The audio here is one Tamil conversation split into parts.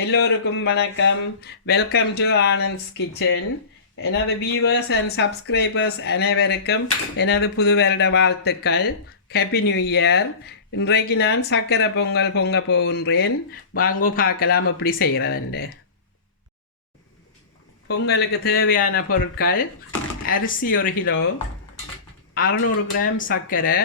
எல்லோருக்கும் வணக்கம். Welcome to Anand's kitchen. எனது வியூவர்ஸ் அண்ட் சப்ஸ்கிரைபர்ஸ் அனைவருக்கும் எனது புது வருட வாழ்த்துக்கள். Happy new year. இன்றைக்கு நான் சக்கரை பொங்கல் பொங்க போகின்றேன். வாங்கோ பார்க்கலாம் எப்படி செய்கிறதுண்டு. பொங்கலுக்கு தேவையான பொருட்கள்: அரிசி 1 கிலோ, 600 கிராம் சர்க்கரை,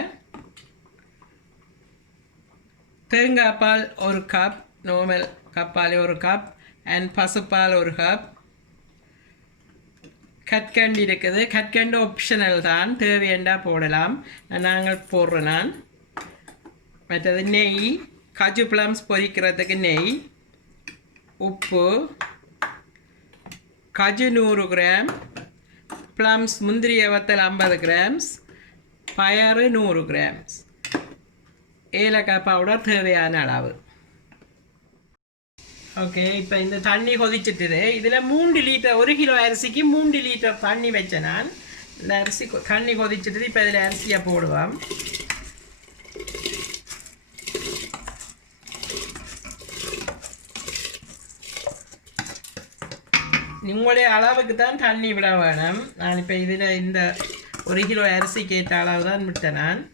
தேங்காய் பால் 1 கப், நார்மல் கப்பால் 1 கப், அண்ட் பசுப்பால் 1 கப். கற்கண்டு இருக்குது. கற்கண்டு ஆப்ஷனல் தான், தேவையண்டா போடலாம், நாங்கள் போடுறோம். நான் மற்றது நெய், காஜு பிளம்ஸ் பொரிக்கிறதுக்கு நெய், உப்பு, காஜு 100 கிராம், பிளம்ஸ் முந்திரிய வத்தல் 50 கிராம்ஸ், பயறு 100 கிராம்ஸ், ஏலக்காய் பவுடர் தேவையான அளவு. ஓகே, இப்போ இந்த தண்ணி கொதிச்சிட்டுது. இதில் 3 லிட்டர், 1 கிலோ அரிசிக்கு 3 லிட்டர் தண்ணி வச்சேன் நான். இந்த அரிசி தண்ணி கொதிச்சிட்டுது. இப்போ இதில் அரிசியை போடுவோம். உங்களுடைய அளவுக்கு தான் தண்ணி விட வேணும். நான் இப்போ இதில் இந்த 1 கிலோ அரிசிக்கு ஏற்ற அளவு தான் விட்டேன் நான்.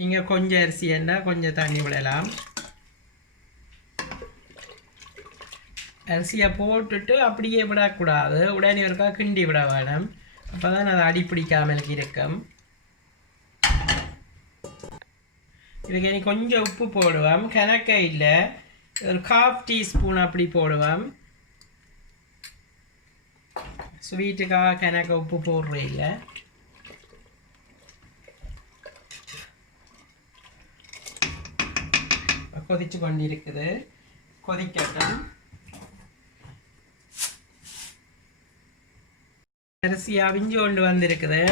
நீங்கள் கொஞ்சம் அரிசி என்ன கொஞ்சம் தண்ணி விடலாம். அரிசியை போட்டுட்டு அப்படியே விடக்கூடாது, உடனே இருக்கா கிண்டி விட வேணும். அப்போ தான் அது அடிப்பிடிக்காமல் இருக்கும். இதுக்கு இனி கொஞ்சம் உப்பு போடுவோம். கணக்க இல்லை, ஒரு 1/2 டீஸ்பூன் அப்படி போடுவோம். ஸ்வீட்டுக்காக கணக்க உப்பு போடுறே இல்லை. கொதிச்சு கொண்டு இருக்குது, கொதிக்கட்டும். அரிசி அவிஞ்சு கொண்டு வந்திருக்குது.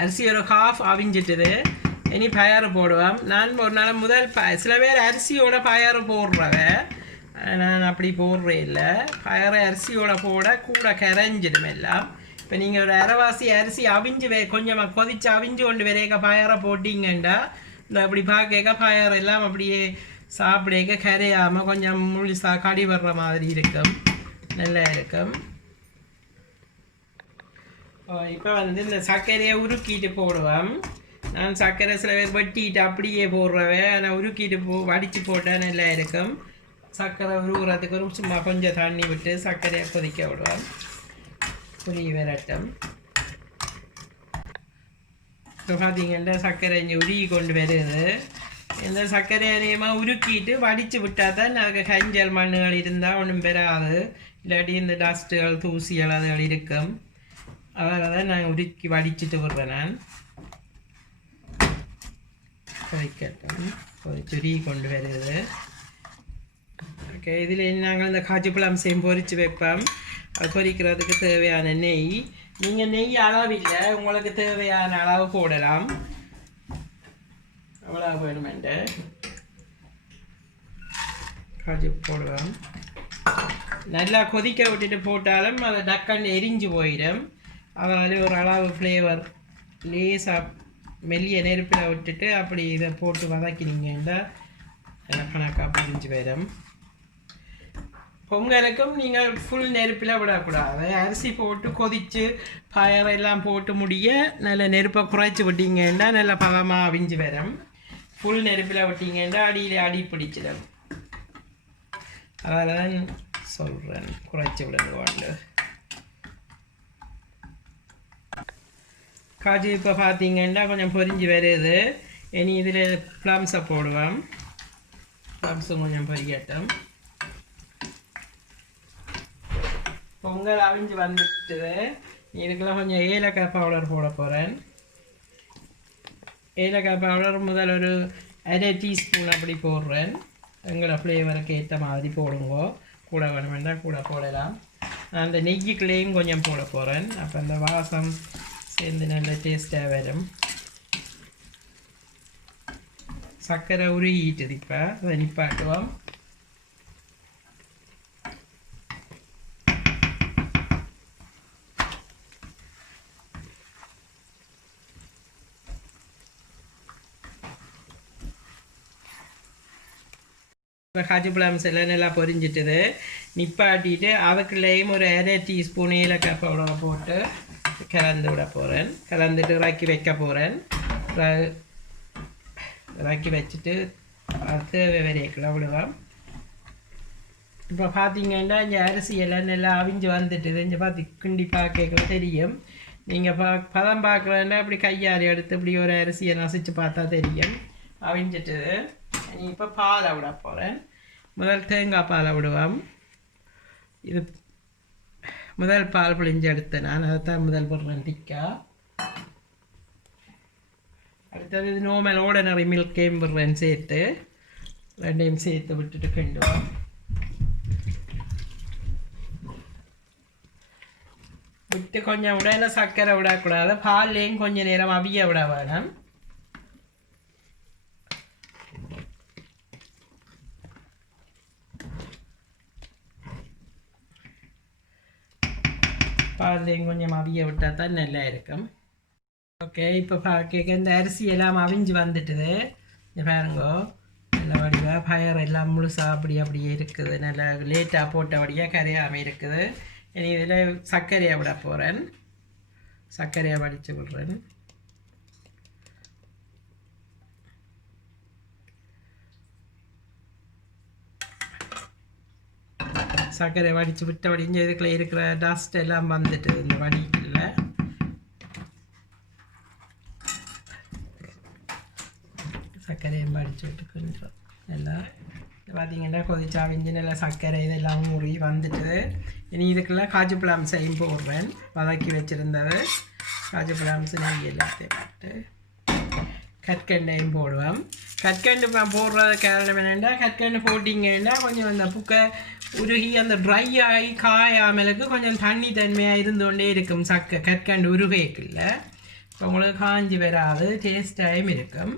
அரிசி ஒரு 1/2 அவிஞ்சிட்டுது. இனி பயறு போடுவோம். நான் ஒரு நாள் முதல் சில பேர் அரிசியோட பயறு போடுறவ, நான் அப்படி போடுறே இல்லை. பயறு அரிசியோட போட கூட கரைஞ்சிடும் எல்லாம். இப்போ நீங்கள் ஒரு அரைவாசி அரிசி அவிஞ்சு கொஞ்சமாக கொதிச்சு அவிஞ்சு கொண்டு வரைக்க பயறை போட்டிங்கண்டா இந்த அப்படி பார்க்க பயறு எல்லாம் அப்படியே சாப்பிட கரையாமல் கொஞ்சம் முழுசாக கடி வர்ற மாதிரி இருக்கும், நல்லா இருக்கும். இப்போ இந்த சர்க்கரையை உருக்கிட்டு போடுவோம். நான் சர்க்கரை சில பேர் வெட்டிட்டு அப்படியே போடுறவன், ஆனால் உருக்கிட்டு வடித்து போட்டால் நல்லா இருக்கும். சர்க்கரை உருகுறதுக்கு சும்மா கொஞ்சம் தண்ணி விட்டு சர்க்கரையை கொதிக்க விடுவோம். புளி விரட்டும். இப்போ பார்த்தீங்கன்னா சர்க்கரை இங்கே உருகி கொண்டு வருது. இந்த சர்க்கரை அதிகமாக உருக்கிட்டு வடித்து விட்டால் தான் அதுக்கு கஞ்சல் மண்ணுகள் இருந்தால் ஒன்றும் பெறாது. இல்லாட்டி இந்த டஸ்ட்டுகள் தூசிகள் அதுகள் இருக்கும். அதனால தான் நான் உருக்கி வடிச்சிட்டு விடுறேன். நான் கொதிக்கட்டும். கொதிச்சுரி கொண்டு வருது. ஓகே, இதில் நாங்கள் இந்த காஜு பிளம்ஸையும் பொரித்து வைப்போம். அது பொரிக்கிறதுக்கு தேவையான நெய். நீங்கள் நெய் அளவில்லை, உங்களுக்கு தேவையான அளவு போடலாம். அவ்வளோ வேணுமெண்டு காஜு போடுவோம். நல்லா கொதிக்க விட்டுட்டு போட்டாலும் அது டக்குன்னு எரிஞ்சு போயிடும். அதனால ஒரு அளவு ஃப்ளேவர் லேசாக மெல்லிய நெருப்பில் விட்டுட்டு அப்படி இதை போட்டு வதக்கினீங்கன்னா கணக்காக புரிஞ்சு போயிடும். பொங்கலுக்கும் நீங்கள் ஃபுல் நெருப்பில் விடக்கூடாது. அரிசி போட்டு கொதித்து பயரெல்லாம் போட்டு முடிய நல்ல நெருப்பை குறைச்சி விட்டீங்கன்னா நல்ல பதமாக அவிஞ்சு வரும். ஃபுல் நெருப்பில் விட்டீங்கன்னா அடியில் அடி பிடிச்சிடும். அதில் தான் சொல்கிறேன், குறைச்சி விடுங்க வாண்டு. காஜு இப்போ பார்த்தீங்கன்னா கொஞ்சம் பொரிஞ்சு வருது. இனி இதில் ப்ளம்ஸை போடுவோம். ப்ளம்ஸும் கொஞ்சம் பொரியட்டும். பொங்கல் அவிஞ்சு வந்துட்டுது. இதுக்கெல்லாம் கொஞ்சம் ஏலக்காய் பவுடர் போட போகிறேன். ஏலக்காய் பவுடர் முதல் ஒரு 1/2 டீஸ்பூன் அப்படி போடுறேன். எங்களோட ஃப்ளேவருக்கு ஏற்ற மாதிரி போடுங்க. கூட வேணுமெண்டா கூட போடலாம். நான் அந்த நெய்யுக்குள்ளேயும் கொஞ்சம் போட போகிறேன். அப்போ அந்த வாசம் சேர்ந்து நல்ல டேஸ்ட்டாக வரும். சர்க்கரை உருகிட்டுது. இப்போ அதை நிப்பாட்டுவோம். இப்போ காஜு பழம்ஸ் எல்லாம் நல்லா பொரிஞ்சிட்டுது. நிப்பாட்டிட்டு அதுக்குள்ளேயும் ஒரு 1/2 டீஸ்பூன் ஏலக்காய் பவுடரை போட்டு கலந்து விட போகிறேன். கலந்துட்டு இறக்கி வைக்க போகிறேன். இறக்கி வச்சுட்டு அடுத்து வெவரேக்கில் விடுவேன். இப்போ பார்த்தீங்கன்னா இங்கே அரிசி எல்லாம் நல்லா அவிஞ்சு வந்துட்டுது. இங்கே பார்த்து கிண்டி பார்க்க தெரியும். நீங்கள் பதம் பார்க்குறதுனா இப்படி கையாரி எடுத்து இப்படி ஒரு அரிசியை நசிச்சு பார்த்தா தெரியும் அவிஞ்சிட்டுது. இப்போ பாலை விட போகிறேன். முதல் தேங்காய் பாலை விடுவோம். இது முதல் பால் பிழிஞ்சு எடுத்தேன் நான், அதை தான் முதல் போடுறேன் டிக்கா. அடுத்தது இது நார்மல் ஆர்டினரி மில்க்கையும் விடுறேன் சேர்த்து. ரெண்டையும் சேர்த்து விட்டுட்டு கிண்டுவோம். விட்டு கொஞ்சம் உடனே சர்க்கரை விடக்கூடாது. பால்லையும் கொஞ்சம் நேரம் அவிய விட வேணும். பால்லையும் கொஞ்சம் அவிய விட்டால் தான் நல்லா இருக்கும். ஓகே, இப்போ பார்க்க இந்த அரிசி எல்லாம் அவிஞ்சு வந்துட்டுது. இந்த பாருங்கோ நல்ல வடிவாக பயர் எல்லாம் முழுசாக அப்படியே இருக்குது. நல்லா லேட்டாக போட்டபடியாக கரையாமல் இருக்குது. இனி இதில் சர்க்கரையை விட போகிறேன். சர்க்கரையை வடித்து விடுறேன். சர்க்கரை வடித்து விட்ட வடிஞ்ச இதுக்குள்ள இருக்கிற டஸ்ட் எல்லாம் வந்துட்டு இந்த வடிக்கல. சர்க்கரையும் வடித்து விட்டு கொஞ்சம் நல்லா பார்த்தீங்கன்னா கொதிச்சா விஞ்சி நல்லா சர்க்கரை இதெல்லாம் ஊறி வந்துட்டு. இனி இதுக்கெல்லாம் காஜு பழம்ஸையும் போடுறேன். வதக்கி வச்சுருந்தது காஜு பழம்ஸ் நெய் எல்லாத்தையும் போட்டு கற்கண்டையும் போடுவேன். கற்கண்டு போடுறது காரணம் என்னென்னா, கற்கண்டு போட்டிங்கன்னா கொஞ்சம் அந்த புக்கை உருகி அந்த ட்ரை ஆகி காயாமலுக்கு கொஞ்சம் தண்ணி தன்மையாக இருந்துகொண்டே இருக்கும். கற்கண்டு உருகைக்குள்ள இப்போ உங்களுக்கு காஞ்சி வராது, டேஸ்டாகவும் இருக்கும்.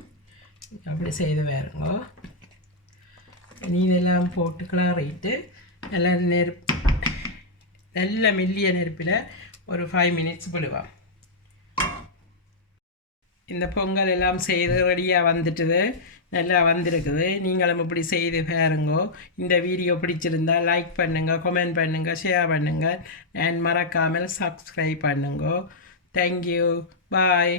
அப்படி செய்து வேறுங்கோ. நீ இதெல்லாம் போட்டு கிளறிட்டு நல்ல மெல்லிய நெருப்பில் ஒரு 5 மினிட்ஸ் விடுவோம். இந்த பொங்கல் எல்லாம் செய்து ரெடியாக வந்துட்டுது. நல்லா வந்திருக்குது. நீங்களும் இப்படி செய்து பாருங்கோ. இந்த வீடியோ பிடிச்சிருந்தால் லைக் பண்ணுங்கள், கமெண்ட் பண்ணுங்கள், ஷேர் பண்ணுங்கள், அண்ட் மறக்காமல் சப்ஸ்கிரைப் பண்ணுங்கோ. தேங்க்யூ, பாய்.